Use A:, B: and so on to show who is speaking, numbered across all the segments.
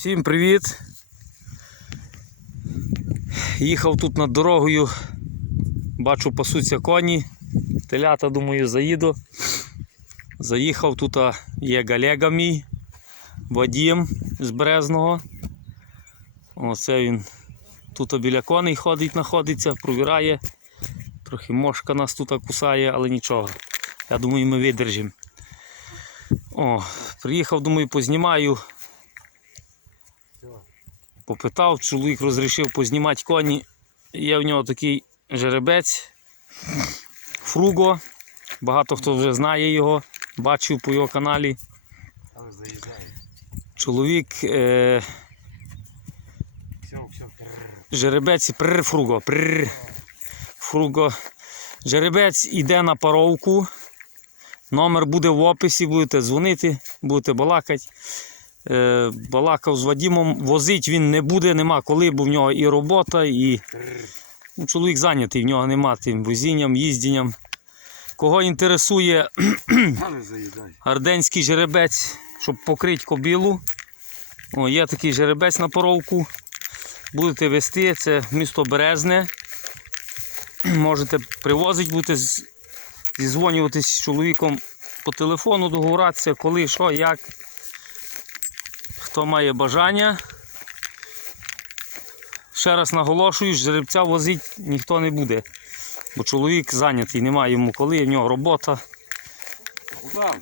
A: Всім привіт! Їхав тут над дорогою, бачу пасуться коні, телята, думаю, заїду. Заїхав, тут є галега мій, Вадім з Березного. Оце він тут біля коней ходить, знаходиться, провіряє. Трохи мошка нас тут кусає, але нічого. Я думаю, ми видержимо. О, приїхав, думаю, познімаю. Попитав, чоловік розрішив познімати коні. Є в нього такий жеребець Фруго. Багато хто вже знає його, бачив по його каналі. Чоловік е, жеребець прр, Фруго. Прр, Фруго. Жеребець іде на паровку. Номер буде в описі, будете дзвонити, будете балакати. Е, балакав з Вадімом, возить він не буде, нема коли, бо в нього і робота, і ну, чоловік зайнятий, в нього нема тим возінням, їздінням. Кого інтересує арденський жеребець, щоб покрити кобілу. О, є такий жеребець на поровку. Будете вести, це місто Березне. Можете привозити, будете зізвонюватись з чоловіком по телефону, договоратися, коли, що, як. Хто має бажання. Ще раз наголошую, жеребця возити ніхто не буде. Бо чоловік зайнятий, немає йому коли, в нього робота.
B: Куда?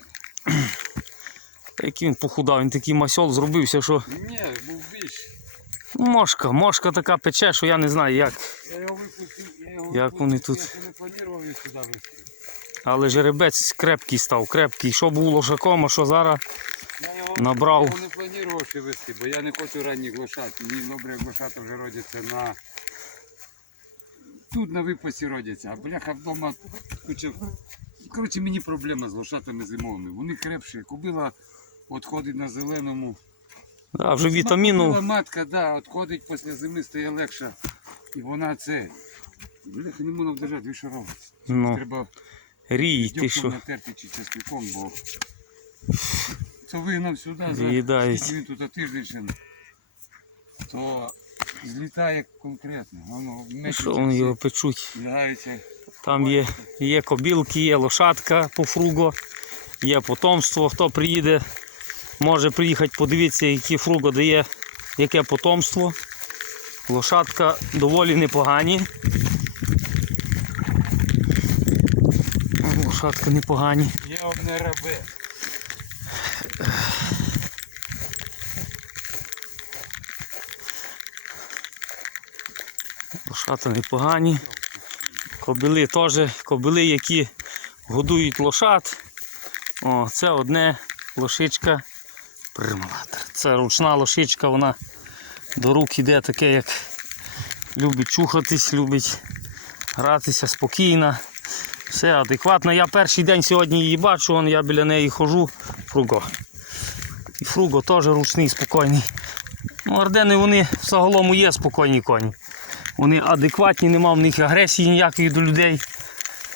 A: Який він похудав, він такий масьол зробився, що
B: Ні, був більш.
A: ну, мошка, мошка така пече, що я не знаю як.
B: Я його випустив. Я його
A: Як
B: випустив,
A: вони тут?
B: Я не планував їх сюди вести.
A: Але жеребець крепкий став, крепкий. Що був лошаком, а що зараз.
B: Я його,
A: Набрав.
B: Я його не планував ще вести, бо я не хочу ранніх лошад. Мені добре, як лошата вже родяться на... Тут на випасі родяться, а бляха вдома куча... Коротше, мені проблема з лошатами зимовими. Вони крепші. Кобила відходить на зеленому.
A: Да, вже
B: Кобила
A: вітаміну.
B: матка, да, відходить після зими, стає легша. І вона це. Бляха, не можна вдержати, ви що робите?
A: Ну,
B: Треба
A: рій, ти
B: дьоком
A: що.
B: натерти чи часником, бо це вигнав сюди, за скільки він тут тиждень то злітає конкретно. Воно
A: Що вони його печуть?
B: лягається.
A: Там є, є кобілки, є лошадка по фруго, є потомство. Хто приїде, може приїхати подивитися, які фруго дає, яке потомство. Лошадка доволі непогані. Лошадка непогані.
B: Я вам не рабе.
A: Лошата непогані. Кобили теж, кобили, які годують лошад. О, це одне лошичка. Прималатор. Це ручна лошичка, вона до рук іде таке, як любить чухатись, любить гратися спокійно. Все адекватно. Я перший день сьогодні її бачу, вон я біля неї хожу. Фруго. І фруго теж ручний, спокійний. Ну, ордени вони в загалом є спокійні коні. Вони адекватні, нема в них агресії ніякої до людей.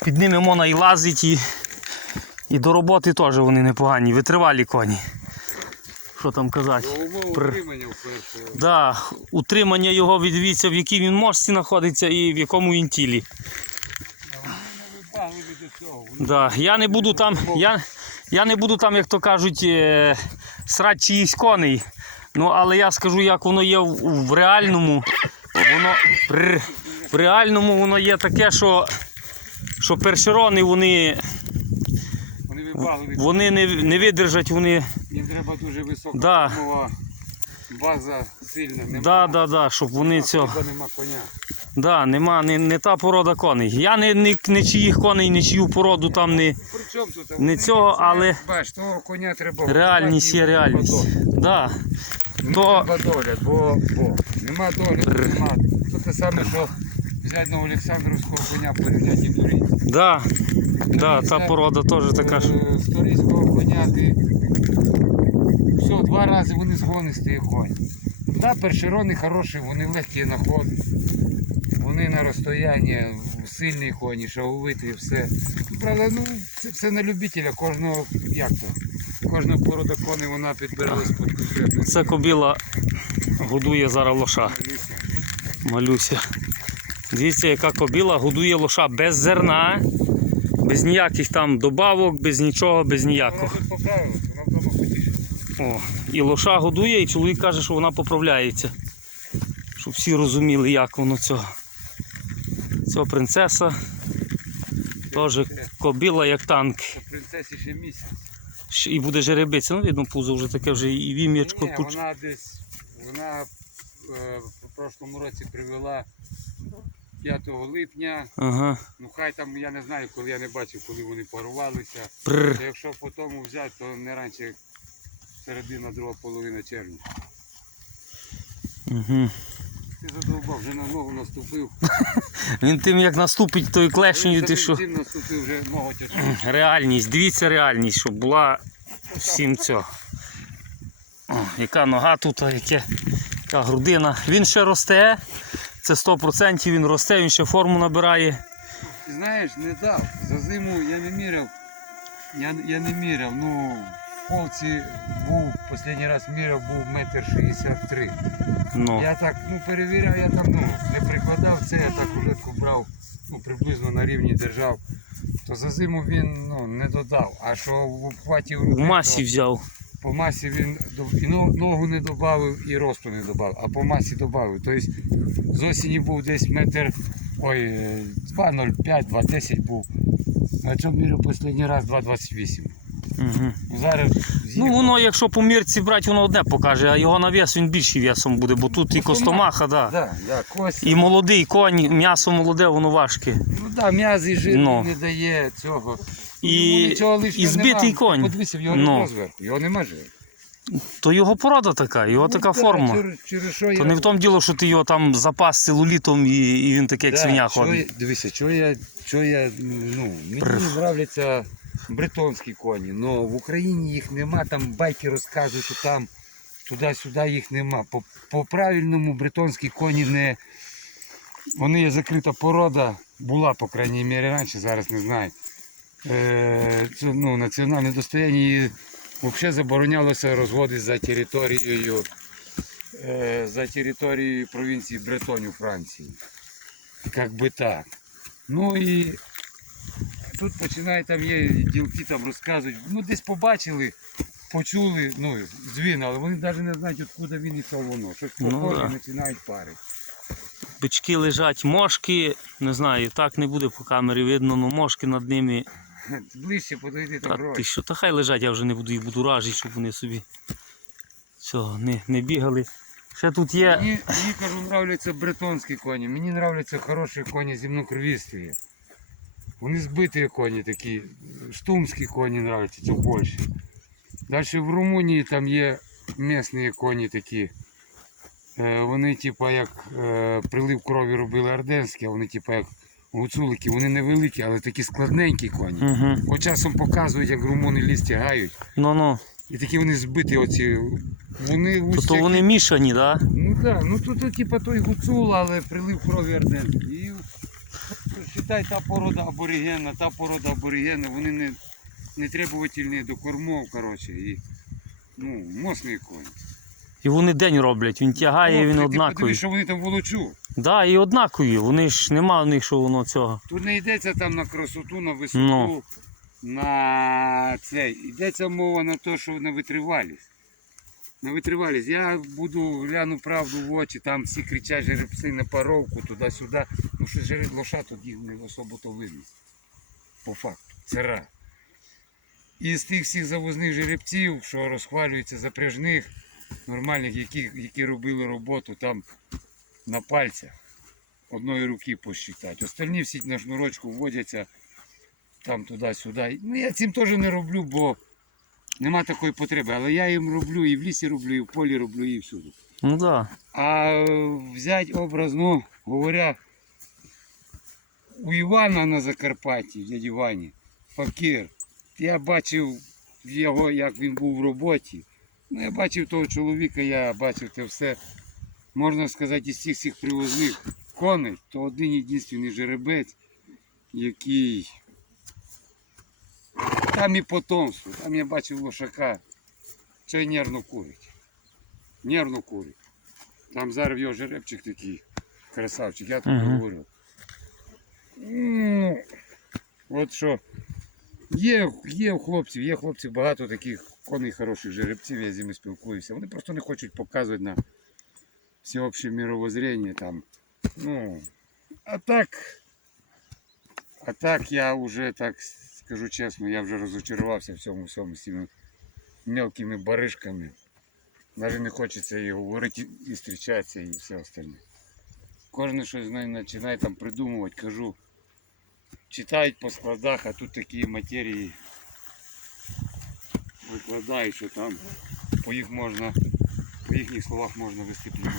A: Під ними можна і лазити, і, і до роботи теж вони непогані, витривалі коні. Що там казати? Пр-
B: утримання вперше.
A: Да, утримання його відвіться, в якій він мошці знаходиться і в якому він тілі. Да. Я не буду там, я, я не буду там, як то кажуть, е, срати чиїсь коней. Ну, але я скажу, як воно є в, в реальному. Воно при, в реальному воно є таке, що, що першерони вони,
B: Вони
A: не, не видержать, вони.
B: Їм треба дуже висока
A: Да.
B: кормова база сильна. Нема,
A: Да, да, да, щоб вони цього.
B: нема коня.
A: Да, нема, не, не та порода коней. Я не, не, не чиїх коней, не чию породу там не. Не цього, але
B: Бач, того коня треба.
A: Реальність є реальність. Да. То-
B: Треба догляд, бо, бо нема догляду, нема. Це те саме, що взяти на Олександровського коня порівняти і дурі.
A: Да, да, та порода теж така ж.
B: Сторійського коня ти. Все, два рази вони згонисті конь. Да, першерони хороші, вони легкі на ход. Вони на розстоянні, сильні коні, шаговиті, все. Правда, ну, це все на любителя, кожного як то. Кожна порода коней вона підбиралась під конкретну
A: Це кобіла годує зараз лоша. Малюся. Дивіться, яка кобіла годує лоша без зерна, без ніяких там добавок, без нічого, без ніякого. О, і лоша годує, і чоловік каже, що вона поправляється. Щоб всі розуміли, як воно цього. Ця принцеса теж кобіла, як танк.
B: Принцесі ще місяць.
A: І буде жеребиця. Ну, видно, пузо вже таке вже і вім'ячко
B: Ні, вона десь, вона е, в прошлому році привела 5 липня.
A: Ага.
B: Ну хай там, я не знаю, коли я не бачив, коли вони парувалися.
A: Пррр.
B: Та якщо по тому взяти, то не раніше середина, друга половина червня.
A: Угу.
B: Ти задовбав, вже на ногу наступив.
A: Він тим як наступить тою клешнею, ти що.
B: Цим наступив вже ногу тяжко.
A: Реальність, дивіться реальність, щоб була всім цього. О, яка нога тут, яке, яка грудина. Він ще росте. Це 100% він росте, він ще форму набирає.
B: Ти знаєш, не дав. За зиму я не міряв. Я, я не міряв. Ну, в полці був, останній раз міряв, був метр шістдесят три.
A: Ну,
B: Я так ну, перевіряв, я там ну, не прикладав це, я так улетку брав, ну, приблизно на рівні держав. То за зиму він ну, не додав. А що в обхваті
A: в масі
B: то
A: взяв.
B: по масі він до- і но- ногу не додав, і росту не додав, а по масі додав. Тобто з осені був десь метр, ой, е, 2,05, 2,10 був. На цьому мірю останній раз 2,28.
A: Угу.
B: Зараз
A: Ну воно, якщо по мірці брати, воно одне покаже, а його на вес він більший весом буде, бо тут і костомаха, да.
B: Да, да, кость.
A: І молодий конь, м'ясо молоде, воно важке.
B: Ну так, да, м'яз і жир
A: Ну.
B: не дає цього.
A: І-
B: Йому нічого лишнього
A: і збитий
B: нема.
A: конь.
B: Подивися, в його
A: Ну.
B: не зверху, його нема жиру.
A: То його порода така, його така
B: Ну, да,
A: форма.
B: Через, через що
A: То
B: я...
A: не в тому діло, що ти його там запас целулітом і, і він такий, як свиня
B: що
A: ходить.
B: я- Дивися, що я, що я, ну, мені
A: Прр.
B: нравляться бретонські коні, але в Україні їх нема, там байки розказують, що там туди-сюди їх нема. По, по правильному бретонські коні не. Вони є закрита порода, була, по крайній мірі, раніше, зараз не знаю. Е, це ну, національне достояння і взагалі заборонялося розводи за територією, е, за територією провінції Бретонь у Франції. Как би так. Ну і тут починає там є ділки там розказують. Ну десь побачили, почули, ну, дзвін, але вони навіть не знають, откуда він і що воно. Щось
A: Ну,
B: похоже
A: да.
B: і починають парити.
A: Бички лежать, мошки, не знаю, так не буде по камері видно, але мошки над ними.
B: Ближче подойти там
A: Та ти що, та хай лежать, я вже не буду їх буду ражити, щоб вони собі цього не, не бігали. Ще тут є.
B: Мені, мені кажу, нравляться бретонські коні. Мені нравляться хороші коні земнокровісті. Вони збиті коні такі, штумські коні нравляться, це в Польщі. Далі в Румунії там є місні коні такі. Е, Вони типа як е, прилив крові робили орденські, а вони типа як гуцулики, вони невеликі, але такі складненькі коні.
A: Угу.
B: От часом показують, як румуни ліс тягають.
A: Ну ну.
B: І такі вони збиті оці. Вони
A: То,
B: ось
A: то
B: як-
A: вони мішані, так? Да?
B: Ну так, да, ну тут типа той гуцул, але прилив крові орден. І считай, та порода аборигена, та порода аборигена, вони не, не требовательні до кормов, коротше. І, ну, мощний конь.
A: І вони день роблять, він тягає,
B: О,
A: він
B: ти
A: однаковий.
B: подивись, що вони там волочу.
A: Да, і однакові. Вони ж нема в них, що воно цього.
B: Тут не йдеться там на красоту, на висоту,
A: Ну.
B: на цей. Йдеться мова на те, що на витривалість. На витривалість. Я буду гляну правду в очі, там всі кричать жеребці на паровку, туди-сюди. Ну що жереб лоша їх не особо то видно. По факту. Це раз. І з тих всіх завозних жеребців, що розхвалюються запряжних, нормальних, які, які робили роботу там на пальцях одної руки посчитати. Остальні всі на шнурочку вводяться там туди-сюди. Ну я цим теж не роблю, бо нема такої потреби. Але я їм роблю і в лісі роблю, і в полі роблю, і всюди.
A: Ну да.
B: А взяти образно говоря, у Івана на Закарпатті, в дяді Вані, факір, я бачив його, як він був в роботі. Ну, я бачив того чоловіка, я бачив це все. Можна сказати, із цих всіх привозних коней, то один єдиний жеребець, який. Та Там і потомство. Там я бачив лошака. Цей нервно курить. Нервно курить. Там зараз в його жеребчик такий красавчик, я тобі
A: Мгм.
B: говорю. Ну, От що. Є, є у хлопців, є хлопців багато таких коней хороших жеребців, я з ними спілкуюся. Вони просто не хочуть показувати на всеобще мировоззрение там. Ну, а так, а так я вже так скажу чесно, я вже розочарувався в цьому всьому з цими мелкими баришками. Навіть не хочеться і говорити, і зустрічатися, і все остальне. Кожен щось знає, починає там придумувати, кажу. Читають по складах, а тут такі матерії викладають, що там по їх можна, по їхніх словах можна вести книгу.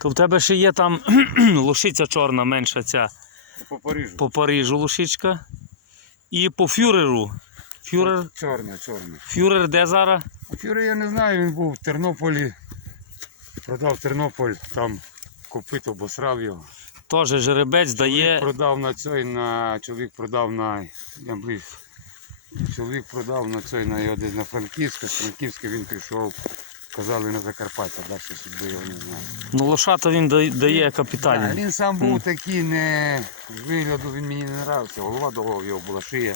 A: То в тебе ще є там лошиця чорна, менша ця
B: По Парижу.
A: по Парижу лошичка. І по фюреру. Фюрер,
B: Чорна, чорна.
A: фюрер де зараз?
B: А Фюрер я не знаю, він був в Тернополі. Продав Тернополь, там копито, обосрав його.
A: Теж жеребець дає.
B: Продав на цей, на чоловік продав на. Я близь. Чоловік продав на цей, на його десь на Франківська. З Франківська він пішов. Казали на Закарпаття, далі судьби його не знаю.
A: Ну, лошата він дає- дає
B: Так, він сам був такий не вигляду він мені не нравився. Голова до голови його була шия.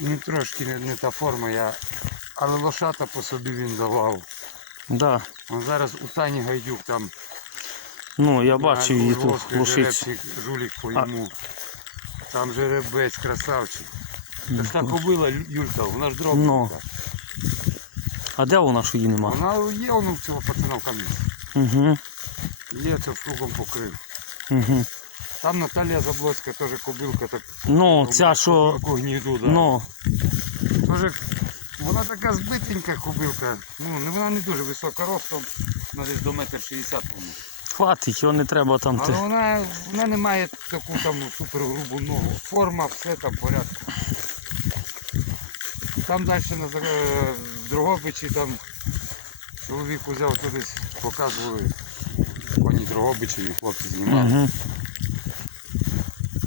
B: Ну трошки не, не та форма, я. Але лошата по собі він давав.
A: Да.
B: Он зараз у Тані Гайдюк там
A: Ну, я бачив її тут
B: Львовський жулік по йому. Там жеребець, красавчик. Це ж та кобила Юлька, вона ж дробна.
A: Ну. А де вона що її нема?
B: Вона є воно в цього пацана в камінці.
A: Угу.
B: Є це фругом покрив.
A: Угу.
B: Там Наталія Заблоцька теж кобилка, так
A: Ну, ця що.
B: таку гніду, да.
A: Ну,
B: Тоже, вона така збитенька кобилка. Ну, не- вона не дуже висока ростом, вона десь до метр шістдесят, по-моєму.
A: хватить, його не треба там.
B: Але
A: Ти.
B: вона, вона не має таку там супер грубу ногу. Форма, все там в порядку. Там далі на Дрогобичі там чоловік взяв туди, показували коні Дрогобичі, хлопці знімали.
A: Угу.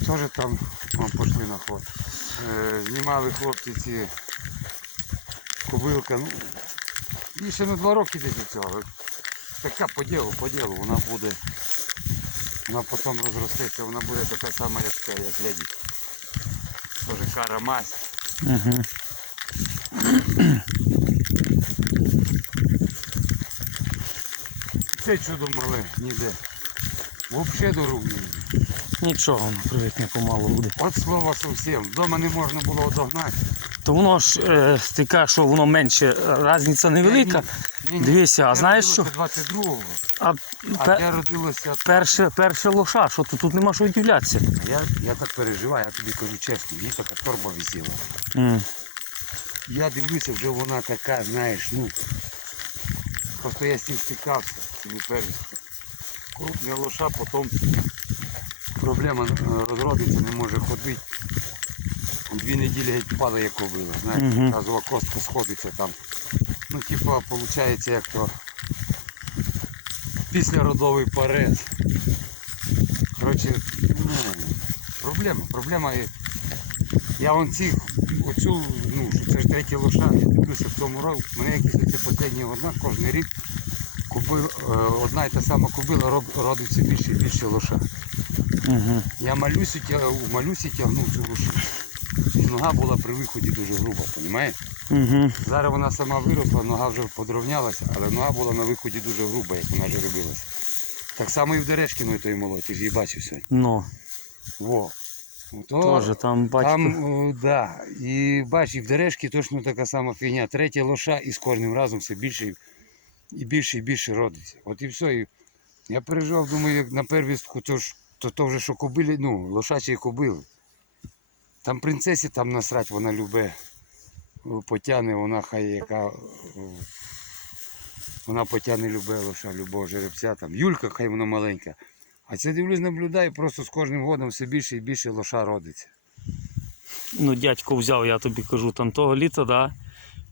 B: Теж там вон, пішли на ход. Е, знімали хлопці ці кобилка. Ну, їй ще на два роки десь до цього. Така по ділу, по ділу, вона буде. Вона потім розростеться, вона буде така сама, як ця, як леді. Теж кара мазь.
A: Угу.
B: Це чудо мале, ніде. Взагалі дорогу не йде.
A: Нічого, воно привикне помалу буде.
B: От слова зовсім. Вдома не можна було одогнати.
A: То воно ж е, ти кажеш, що воно менше, різниця невелика.
B: Ні, ні.
A: Дивися, а
B: Я
A: знаєш що?
B: 22-го,
A: А
B: а
A: пе-
B: я родилася
A: перше, перше лоша, що тут, тут нема що удивлятися.
B: Я, я так переживаю, я тобі кажу чесно, їй така торба висіла.
A: М.
B: Я дивлюся, вже вона така, знаєш, ну. Просто я з цим стикався, не первістка. Крупна лоша, потім проблема е, розродиться, не може ходити. Дві неділі геть падає кобила, знаєш,
A: Мгм.
B: разова костка сходиться там. Ну, типа, виходить, як то післяродовий парез. Коротше, ну, проблема, проблема. Я вон ці, оцю, ну, що це ж третя лоша, я дивлюся в цьому році, мене якісь оці останні одна, кожен рік купив, е, одна і та сама кобила роб- родиться більше і більше лоша.
A: Угу.
B: Я малюсі, малюсі тягнув цю лошу. І нога була при виході дуже груба, розумієш?
A: Угу.
B: Зараз вона сама виросла, нога вже подровнялася, але нога була на виході дуже груба, як вона жеребилася. Так само і в Дерешкіної той молодь, ти ж її бачив сьогодні.
A: Ну,
B: Во. То,
A: теж там батько.
B: там, о, да. І бач, і в Дерешки точно така сама фігня. Третя лоша і з кожним разом все більше і- більше і більше родиться. От і все. І я переживав, думаю, як на первістку, то ж то, то вже що кобилі, ну, лошачі кобили. Там принцесі там насрать, вона любе о, потягне, вона хай яка. Вона потягне любе лоша, любого жеребця. Там. Юлька, хай вона маленька. А це дивлюсь, наблюдаю, просто з кожним годом все більше і більше лоша родиться.
A: Ну, дядько взяв, я тобі кажу, там того літа, да,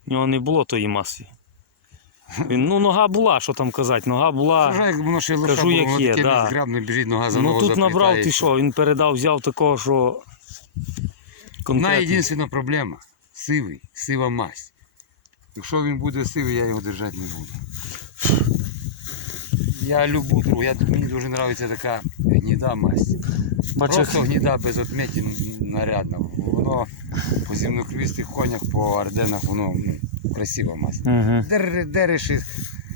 A: в нього не було тої маси. Ну, нога була, що там казати, нога була.
B: Слухай, як воно ще лоша
A: Кажу,
B: було,
A: як
B: воно
A: є,
B: таке
A: да.
B: незграбне біжить, нога за
A: Ну
B: ногу
A: тут набрав ти
B: заплітається.
A: що, він передав, взяв такого, що
B: Одна
A: конкретно.
B: єдина проблема. Сивий, сива мазь. Якщо він буде сивий, я його держати не буду. Я другу, я, мені дуже подобається така гніда мазь.
A: Бачиш,
B: Просто гніда без отметин нарядна. Воно по земнокрилистих конях, по орденах, воно ну, красива мазь.
A: Угу.
B: Дер, дереш із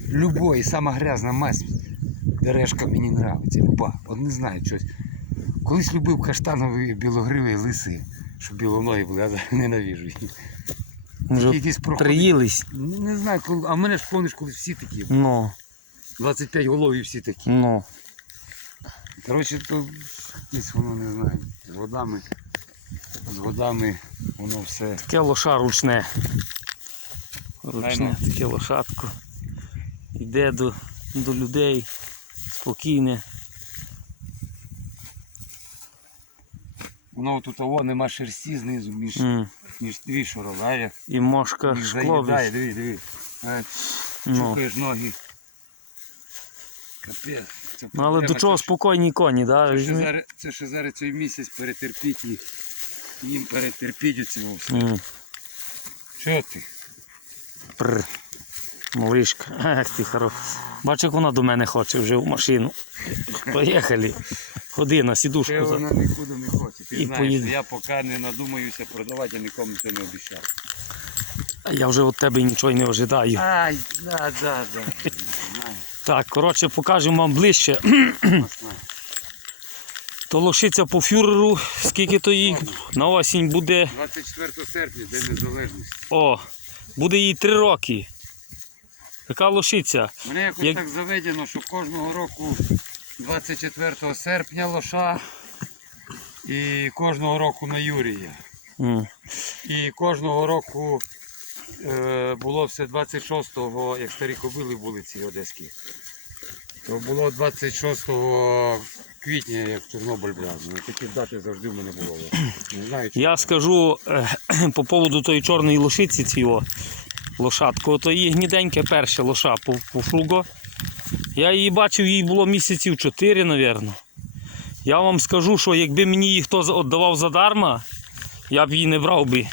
B: любої, сама грязна мазь, дерешка мені нравиться, люба. От не знаю щось. Колись любив каштанові білогриві лиси, щоб білоногі були, я зараз ненавижу їх. Якісь проходи.
A: приїлись.
B: Не знаю, коли, а в мене ж помниш, коли всі такі.
A: Ну,
B: 25 голов і всі такі.
A: ну.
B: Коротше, то якесь воно не знаю. З годами, з годами воно все.
A: Таке лоша ручне. Ручне, таке лошадко. Йде до, до людей спокійне.
B: Воно тут того нема шерсті знизу, між,
A: М.
B: між дві шороваря.
A: І мошка шкло.
B: диви, диви. Е,
A: Ну.
B: Чухаєш ноги. Капець. Це
A: Ну, але до чого
B: Це
A: спокійні коні, да?
B: Це ще зараз, це ще зараз цей місяць перетерпіть їх. Їм перетерпіть цього все.
A: М.
B: Що ти?
A: Прр. Малишка. Ах ти хоро. Бачиш, як вона до мене хоче вже в машину. Поїхали. Ходи на сідушку. за-
B: вона нікуди не хоче. Ти
A: І
B: знаєш,
A: поїде.
B: я поки не надумаюся продавати, я нікому це не обіцяв.
A: А Я вже від тебе нічого й не ожидаю.
B: Ай, да, да, да.
A: Так, коротше, покажемо вам ближче. То лошиця по фюреру, скільки то їй на осінь буде.
B: 24 серпня, День Незалежності.
A: О, буде їй три роки. Така лошиця.
B: Мене якось
A: Як-
B: так заведено, що кожного року 24 серпня лоша і кожного року на Юрія.
A: М.
B: І кожного року е, було все 26-го, як старі кобили були ці одеські. То було 26 квітня, як Чорнобиль блядь. Такі дати завжди в мене було. Не знаю, чи
A: Я скажу е, по поводу тої чорної лошиці цього лошадку, то її гніденьке перше лоша по, по фруго. Я її бачив, їй було місяців 4, мабуть. Я вам скажу, що якби мені її хтось віддавав задарма, я б її не брав би.